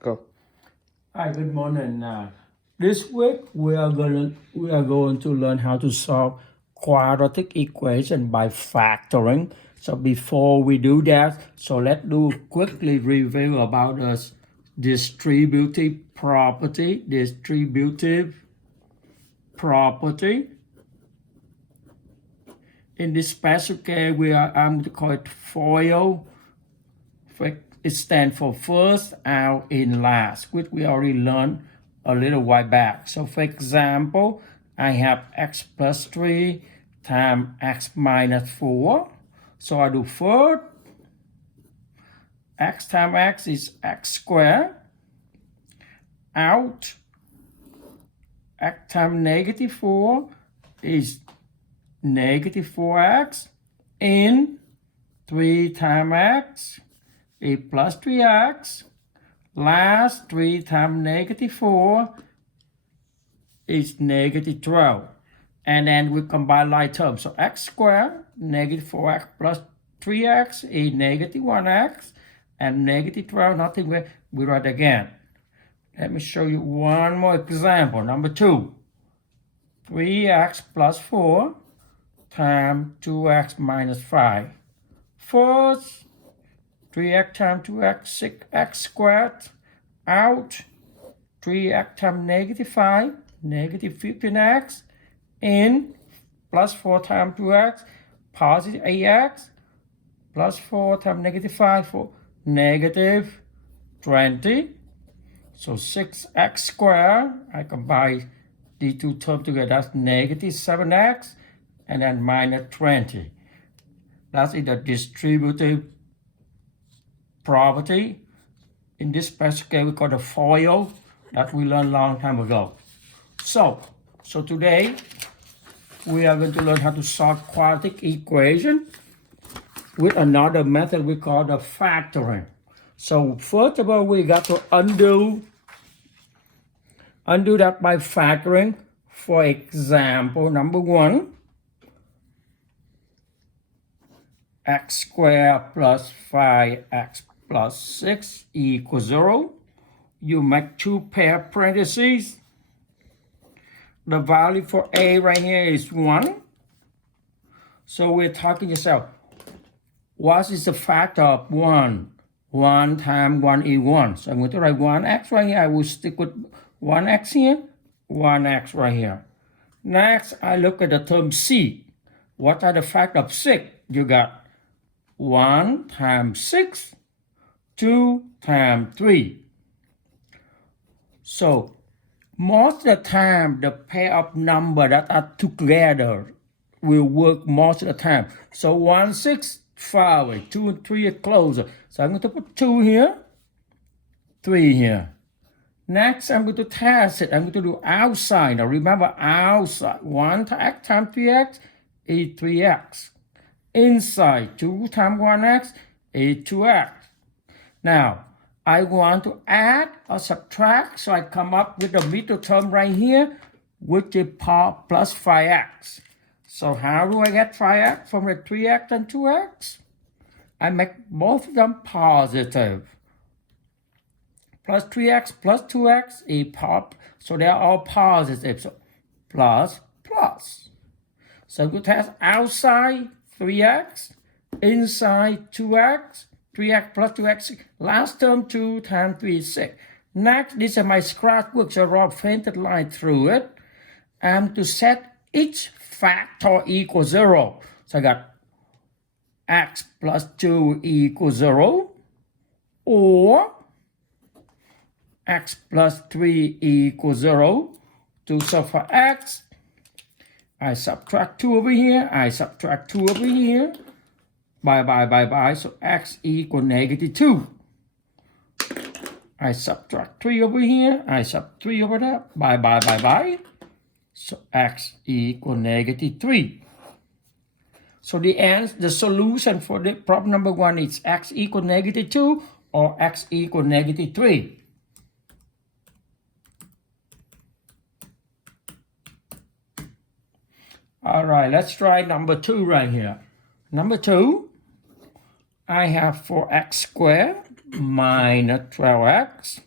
Go. Hi, good morning. This week we are going to learn how to solve quadratic equation by factoring. So before we do that, so let's do quickly review about the distributive property. In this special case, I'm going to call it FOIL. It stands for first out in last, which we already learned a little while back. So for example, I have x plus 3 times x minus 4. So I do first, x times x is x squared. Out, x times negative 4 is negative 4x. In 3 times x is plus 3x. Last 3 times negative 4 is negative 12. And then we combine like terms. So x squared, negative 4x plus 3x is negative 1x. And negative 12, nothing, we write again. Let me show you one more example. Number 2. 3x plus 4 times 2x minus 5. First, 3x times 2x, 6x squared. Out, 3x times negative 5, negative 15x. In, plus 4 times 2x, positive 8x. Plus 4 times negative 5, for negative 20. So 6x squared, I combine the two terms together, that's negative 7x. And then minus 20. That's in the distributive property. In this special case, we call the FOIL that we learned a long time ago. So today, we are going to learn how to solve quadratic equation with another method we call the factoring. So first of all, we got to undo that by factoring. For example, number 1, x squared plus 5x plus 6 equals 0. You make 2 pair parentheses. The value for a right here is 1. So we're talking yourself, what is the factor of 1? 1 times 1 is 1. So I'm going to write 1x right here. I will stick with 1x here, 1x right here. Next, I look at the term c. What are the factors of 6? You got 1 times 6, 2 times 3. So most of the time, the pair of numbers that are together will work most of the time. So 1, 6, far away. 2 and 3 are closer. So I'm going to put 2 here, 3 here. Next, I'm going to test it. I'm going to do outside. Now remember, outside. 1x times 3x is 3x. Inside, 2 times 1x is 2x. Now, I want to add or subtract, so I come up with the middle term right here, which is plus 5x. So how do I get 5x from the 3x and 2x? I make both of them positive. Plus 3x plus 2x is pop, so they're all positive. So plus, plus. So I'm going to test outside 3x, inside 2x, 3x plus 2x. Last term, 2 times 3 is 6. Next, this is my scratchbook, so I draw a fainted line through it. I'm to set each factor equals 0. So I got x plus 2 equals 0, or x plus 3 equals 0. So for x, I subtract 2 over here, I subtract 2 over here. Bye. So x equals negative 2. I subtract 3 over here, I subtract 3 over there. Bye. So x equals negative 3. So the solution for the problem number 1 is x equals negative 2 or x equals negative 3. All right, let's try number 2 right here. Number 2, I have 4x squared minus 12x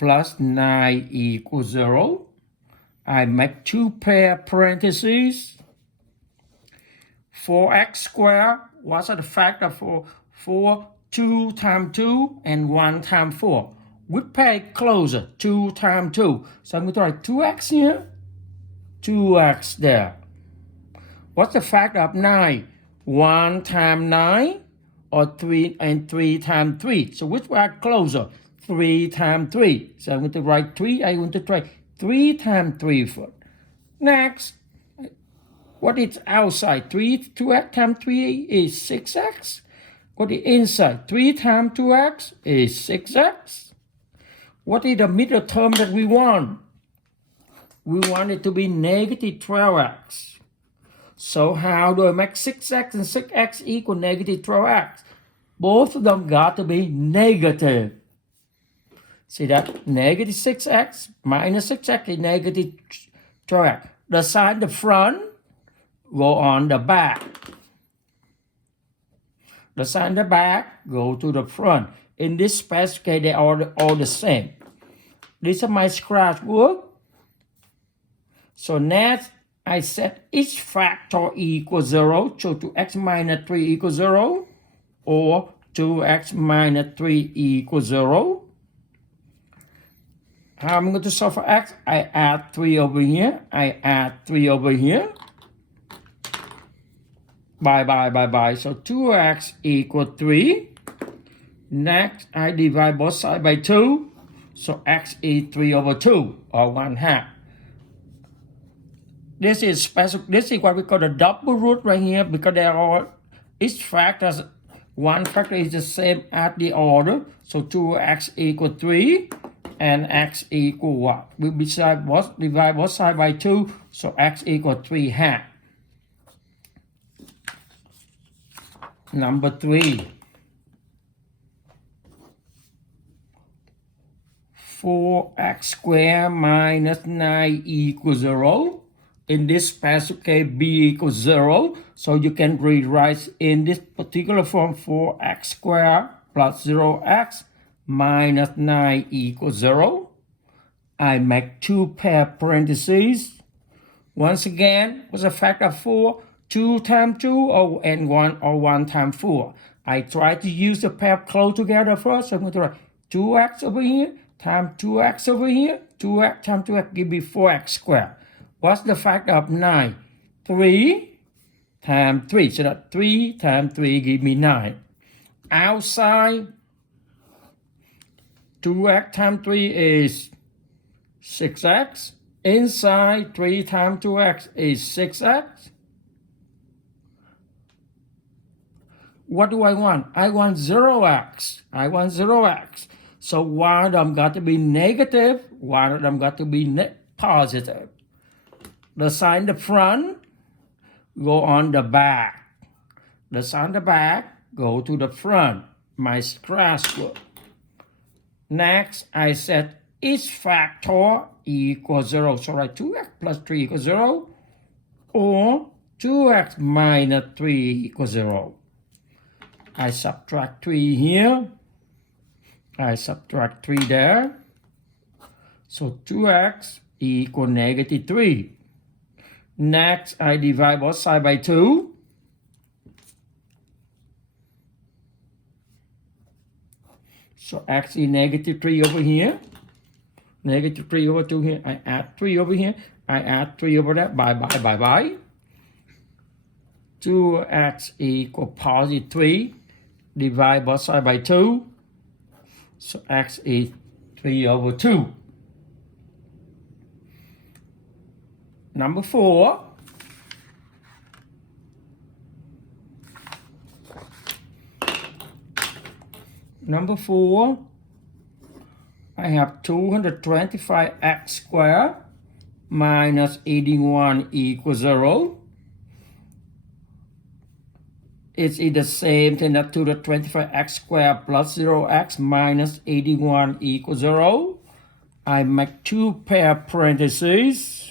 plus 9 equals 0. I make two pair parentheses. 4x squared, what's the factor for 4? 2 times 2 and 1 times 4. Which pair closer? 2 times 2. So I'm going to write 2x here, 2x there. What's the factor of 9? 1 times 9 or 3 and 3 times 3. So which one closer? 3 times 3. So I'm going to write 3. I'm going to try 3 times 3 first. Next, what is outside? 2x times 3 is 6x. What is inside? 3 times 2x is 6x. What is the middle term that we want? We want it to be negative 12x. So how do I make 6x and 6x equal negative 12x? Both of them got to be negative. See that? Negative 6x minus 6x is negative 12x. The sign the front go on the back. The sign the back go to the front. In this special case, they are all the same. This is my scratch work. So next, I set each factor equals 0. So 2x minus 3 equals 0. Or 2x minus 3 equals 0. How am I going to solve for x? I add 3 over here. I add 3 over here. Bye. So 2x equals 3. Next, I divide both sides by 2. So x is 3 over 2, or 1/2. This is special. This is what we call the double root right here, because they are all, each factor, one factor is the same as the other. So 2x equals 3, and x equals what? We divide both sides by 2, so x equals 3/2. Number 3. 4x squared minus 9 equals 0. In this special case, b equals 0. So you can rewrite in this particular form 4x squared plus 0x minus 9 equals 0. I make two pair parentheses. Once again, what's the factor of 4? 2 times 2 and 1 times 4. I try to use the pair close together first. So I'm going to write 2x over here times 2x over here. 2x times 2x give me 4x squared. What's the factor of 9? 3 times 3. So that 3 times 3 give me 9. Outside, 2x times 3 is 6x. Inside, 3 times 2x is 6x. What do I want? I want 0x. I want 0x. So one of them got to be negative, one of them got to be positive. The sign the front go on the back. The sign the back go to the front. My scratch work. Next, I set each factor equals 0. So write 2x plus 3 equals 0. Or 2x minus 3 equals 0. I subtract 3 here. I subtract 3 there. So 2x equals negative 3. Next, I divide both sides by 2. So x is negative 3 over here. Negative 3 over 2 here. I add 3 over here. I add 3 over there. Bye. 2x equals positive 3. Divide both sides by 2. So x is 3 over 2. Number 4. Number 4. I have 225x squared minus 81 equals 0. It's the same thing that 225x squared plus 0x minus 81 equals 0. I make two pair parentheses.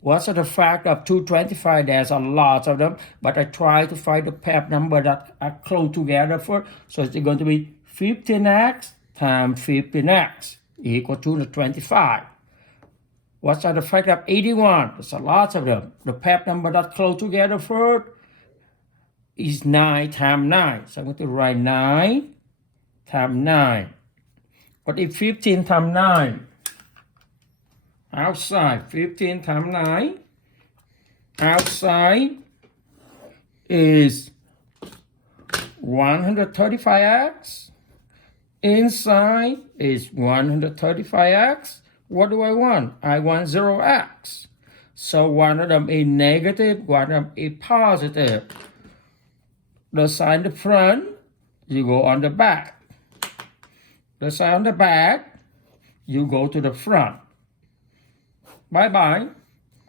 What's the factor of 225? There's a lot of them, but I try to find the pair number that are close together first. So it's going to be 15x times 15x equal to the 25. What's the factor of 81? There's a lot of them. The pair number that close together first is 9 times 9. So I'm going to write 9 times 9. What is 15 times 9? Outside, 15 times 9. Outside is 135x. Inside is 135x. What do I want? I want 0x. So one of them is negative, one of them is positive. The sign in the front, you go on the back. The sign on the back, you go to the front. Bye-bye.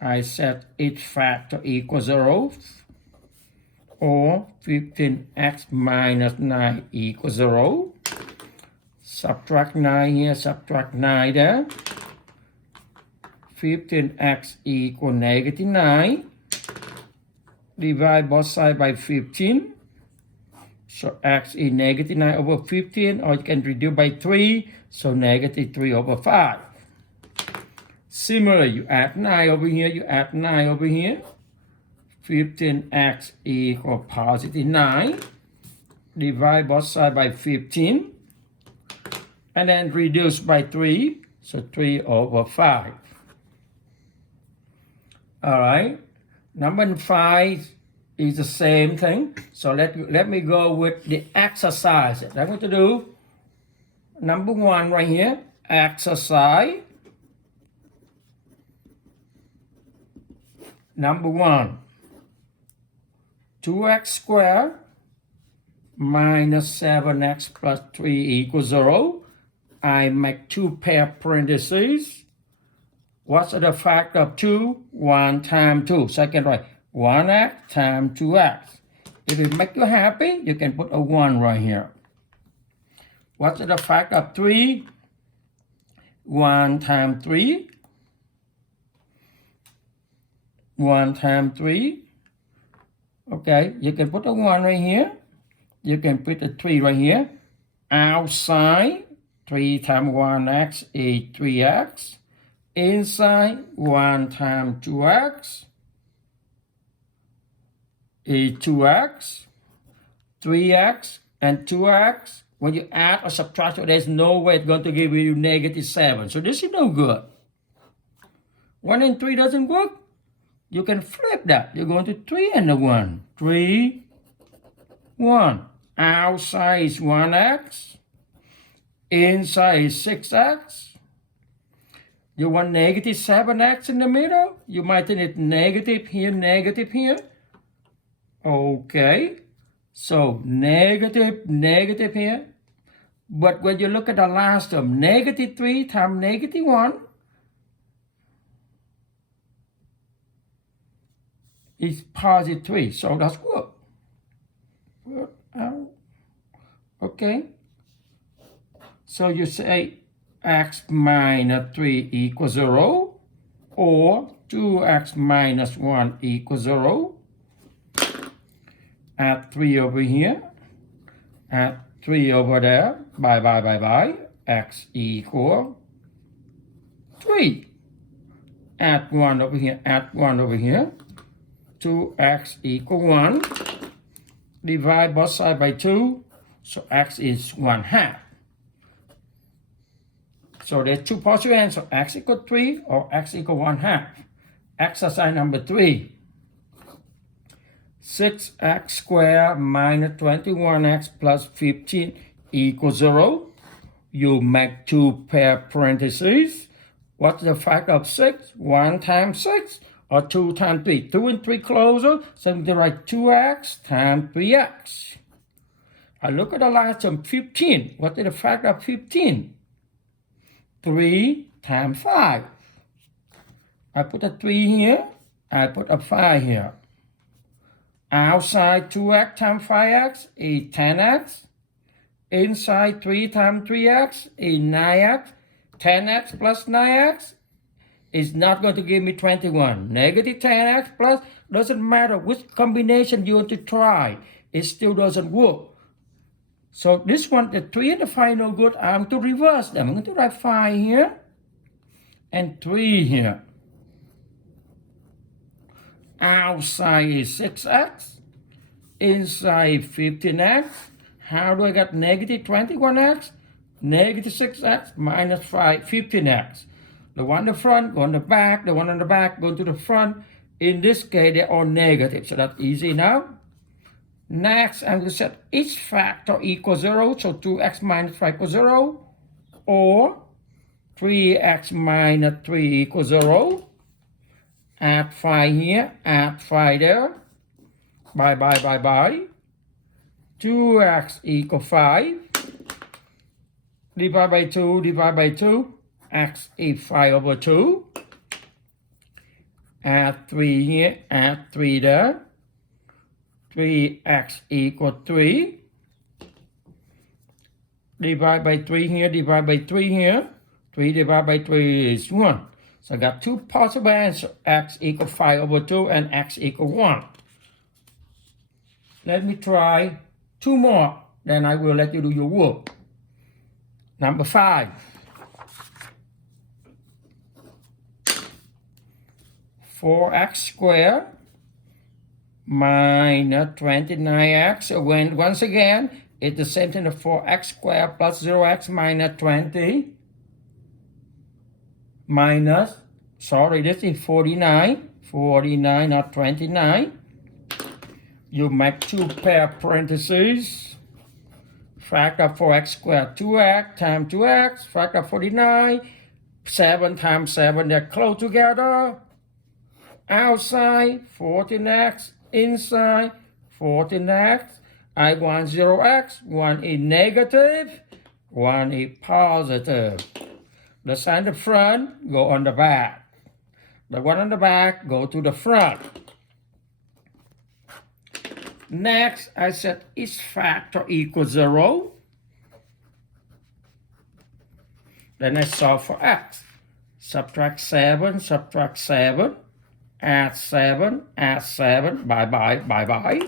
I set each factor equals 0. Or 15x minus 9 equals 0. Subtract 9 here, subtract 9 there. 15x equals negative 9. Divide both sides by 15. So x is negative 9 over 15, or you can reduce by 3, so negative 3 over 5. Similarly, you add 9 over here, you add 9 over here. 15x equals positive 9. Divide both sides by 15. And then reduce by 3, so 3 over 5. All right, number 5 is the same thing. So let me go with the exercise. I'm going to do number 1 right here, exercise. Number 1, 2x squared minus 7x plus 3 equals 0. I make 2 pair parentheses. What's the factor of 2? 1 times 2. Second right, 1x times 2x. If it makes you happy, you can put a 1 right here. What's the factor of 3? 1 times 3. 1 times 3. Okay, you can put a 1 right here. You can put a 3 right here. Outside, 3 times 1x is 3x. Inside, 1 times 2x is 2x. 3x and 2x. When you add or subtract, there's no way it's going to give you negative 7. So this is no good. 1 and 3 doesn't work. You can flip that. You're going to 3 and a 1. 3, 1. Outside is 1x. Inside is 6x. You want negative 7x in the middle? You might think it negative here, negative here. Okay. So negative, negative here. But when you look at the last term, negative 3 times negative 1 is positive 3. So that's good. Okay. So you say x minus 3 equals 0, or 2x minus 1 equals 0. Add 3 over here. Add 3 over there. Bye. X equals 3. Add 1 over here. Add 1 over here. 2x equals 1. Divide both sides by 2. So x is 1/2. So there's 2 possible answers, x equals 3 or x equals 1/2. Exercise number 3. 6x squared minus 21x plus 15 equals 0. You make 2 pair parentheses. What's the factor of 6? 1 times 6 or 2 times 3? 2 and 3 closer, so we write 2x times 3x. I look at the last term, 15. What is the factor of 15? 3 times 5. I put a 3 here. I put a 5 here. Outside 2x times 5x is 10x. Inside 3 times 3x is 9x. 10x plus 9x is not going to give me 21. Negative 10x plus, doesn't matter which combination you want to try. It still doesn't work. So this one, the 3 and the 5 no good. I'm going to reverse them. I'm going to write 5 here and 3 here. Outside is 6x. Inside 15x. How do I get negative 21x? Negative 6x minus 15x. The one in the front go on the back. The one on the back go to the front. In this case, they're all negative. So that's easy now. Next, I'm going to set each factor equals 0. So 2x minus 5 equals 0. Or 3x minus 3 equals 0. Add 5 here. Add 5 there. Bye, bye, bye, bye. 2x equals 5. Divide by 2, divide by 2. X is 5 over 2. Add 3 here. Add 3 there. 3x equals 3. Divide by 3 here, divide by 3 here. 3 divided by 3 is 1. So I got two possible answers. X equals 5 over 2 and x equals 1. Let me try 2 more. Then I will let you do your work. Number 5. 4x squared minus 29x. Once again, it's the same thing as 4x squared plus 0x minus 20. Minus, sorry, this is 49. 49, not 29. You make 2 pair parentheses. Factor of 4x squared, 2x times 2x. Factor of 49, 7 times 7, they're close together. Outside, 14x. Inside, 14x. I want 0x. One is negative. One is positive. The sign in the front, go on the back. The one on the back, go to the front. Next, I set each factor equals 0. Then I solve for x. Subtract 7, subtract 7. Add 7, add 7. Bye, bye, bye, bye.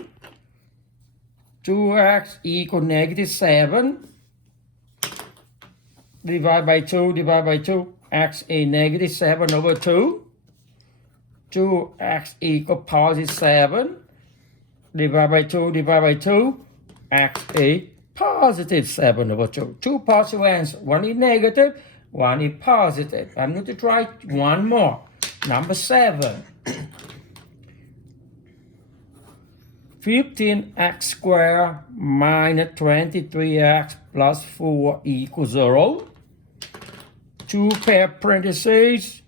2x equals negative 7. Divide by 2, divide by 2. X is negative 7 over 2. 2x equals positive 7. Divide by 2, divide by 2. X is positive 7 over 2. Two possible answers. One is negative, one is positive. I'm going to try one more. Number 7. 15x squared minus 23x plus 4 equals 0. 2 pair parentheses.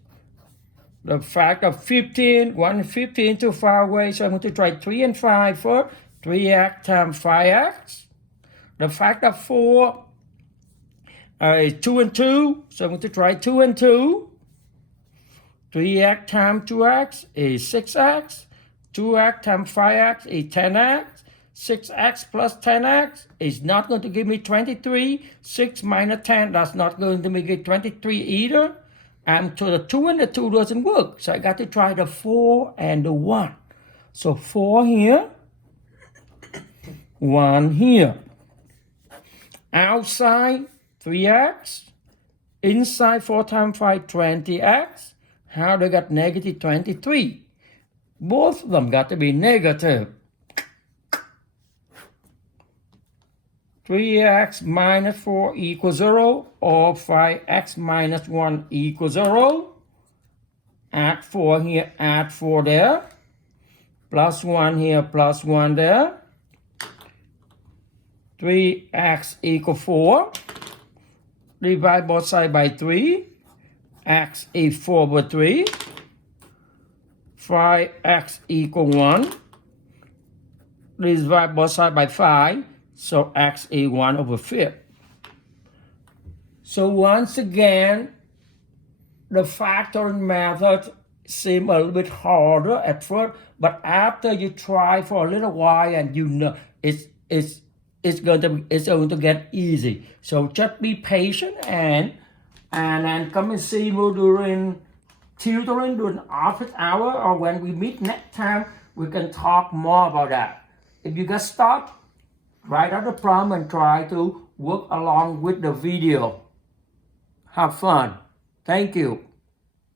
The factor of 15, 1 and 15 too far away, so I'm going to try 3 and 5 first. 3x times 5x. The factor of 4 is 2 and 2, so I'm going to try 2 and 2. 3x times 2x is 6x. 2x times 5x is 10x. 6x plus 10x is not going to give me 23. 6 minus 10, that's not going to make it 23 either. And so the 2 and the 2 doesn't work. So I got to try the 4 and the 1. So 4 here, 1 here. Outside, 3x. Inside, 4 times 5, 20x. How do I get negative 23? Both of them got to be negative. 3x minus 4 equals 0, or 5x minus 1 equals 0. Add 4 here, add 4 there. Plus 1 here, plus 1 there. 3x equals 4. Divide both sides by 3. X is 4 over 3. 5x equals 1. Divide both sides by 5. So x is 1 over 5. So once again, the factoring method seems a little bit harder at first, but after you try for a little while and you know it's going to get easy. So just be patient and come and see me during tutoring, during office hour, or when we meet next time, we can talk more about that. If you got stuck, write out the problem and try to work along with the video. Have fun. Thank you.